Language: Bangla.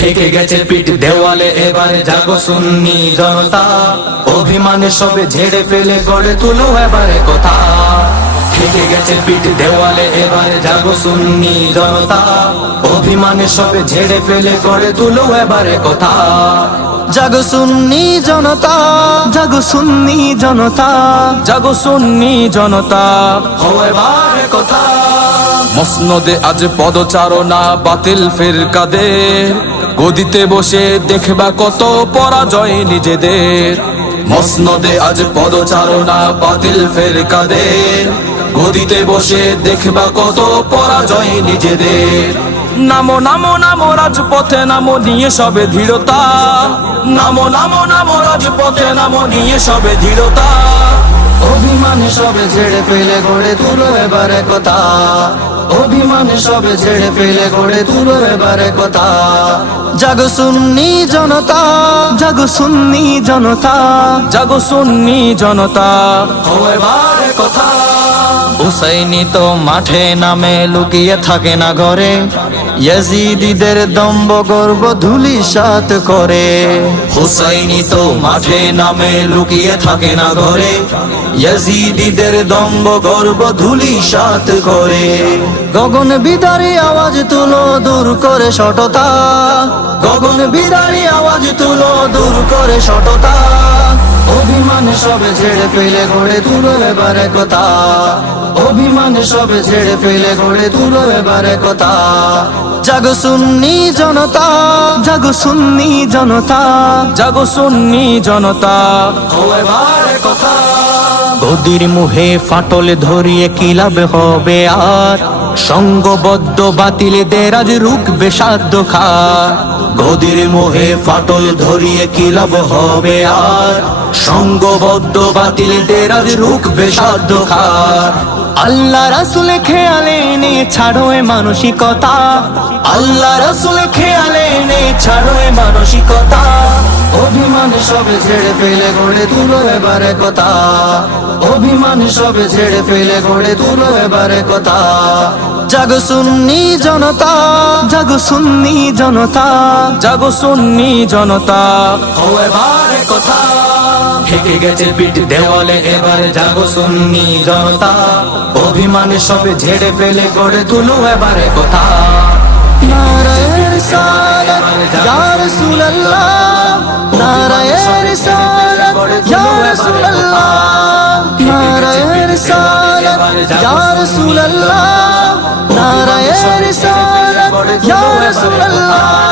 ঠেকে গেছে পিঠ দেওয়ালে, এবারে জাগো সুন্নি জনতা। অভিমানে সবে ঝেড়ে ফেলে গড়ে তুলো এবারে কথা। ঠেকে গেছে পিঠ দেওয়ালে, এবারে জাগো সুন্নি জনতা। অভিমানে সবে ঝেড়ে ফেলে গড়ে তুলো এবারে কথা। জাগো সুন্নি জনতা, জাগো সুন্নি জনতা, জাগো সুন্নি জনতা, হও এবারে কথা। মসনদে আজ পদচারণা বাতিল ফিরকাদের, গদিতে বসে দেখবা কত পরাজয় নিজেদের। মসনদে আজ পদচারণা বাতিল ফিরকাদের, গদিতে বসে দেখবা কত পরাজয় নিজেদের। নামো নামো নামো রাজপথে, নামো নিয়ে সবে দৃঢ়তা। নামো নামো নামো রাজপথে, নামো নিয়ে সবে দৃঢ়তা। অভিমানে সবে ঝেড়ে ফেলে গড়ে তুলো এবারে কথা। অভিমানে সবে ঝেড়ে ফেলে গড়ে তুলো এবারে কথা। জাগো সুন্নি জনতা, জাগো সুন্নি জনতা, জাগো সুন্নি জনতা, হও এবারে কথা। হুসাইনি তো মাঠে নামে লুকিয়ে থাকে না ঘরে, ইয়াজিদিদের দম্ভ গর্ব ধূলিসাৎ করে। হুসাইনি তো মাঠে নামে লুকিয়ে থাকে না ঘরে, ইয়াজিদিদের দম্ভ গর্ব ধূলিসাৎ করে। গগন বিদারী আওয়াজ তুলো দূর করে সটতা, গগন বিদারী আওয়াজ তুলো দূর করে সটতা। অভিমানে সবে ঝেড়ে ফেলে গড়ে তুলো এবারে কথা। অভিমানে সবে ঝেড়ে ফেলে গড়ে তুলো এবারে কথা। জাগো সুন্নি জনতা, জাগো সুন্নি জনতা, জাগো সুন্নি জনতা, হও এবারে কথা। গদির মুহে ফাটল ধরিয়ে কি লাভ হবে আর, সঙ্গবদ্ধ বাতিলদের আজ রুখবে সাধ্য খার। গদির মোহে ফাটল ধরিয়ে কি লাভ হবে আর, সঙ্গবদ্ধ বাতিলদের আজ রুখবে সাধ্য খার। আল্লাহ রাসূল খেয়ালে নে ছাড়ো এ মানসিকতা, আল্লাহ রাসূল খেয়ালে নে ছাড়ো এ মানসিকতা। অভিমানে সবে ঝেড়ে ফেলে গড়ে তুলো এবারে কথা। অভিমানে সবে ঝেড়ে ফেলে গড়ে তুলো এবারে কথা। জাগো সুন্নি জনতা, জাগো সুন্নি জনতা, জাগো সুন্নি জনতা, হও এবারে কথা। ঠেকে গেছে পিঠ দেওয়ালে, এবারে জাগো সুন্নি জনতা। অভিমানে সবে ঝেড়ে ফেলে গড়ে তুলো এবারে কথা। নারায়ে রিসালাত ইয়া রাসূলুল্লাহ, নারায়ে রিসালাত ইয়া রাসূলুল্লাহ, নারায়ে রিসালাত ইয়া রাসূলুল্লাহ, নারায়ে রিসালাত ইয়া রাসূলুল্লাহ।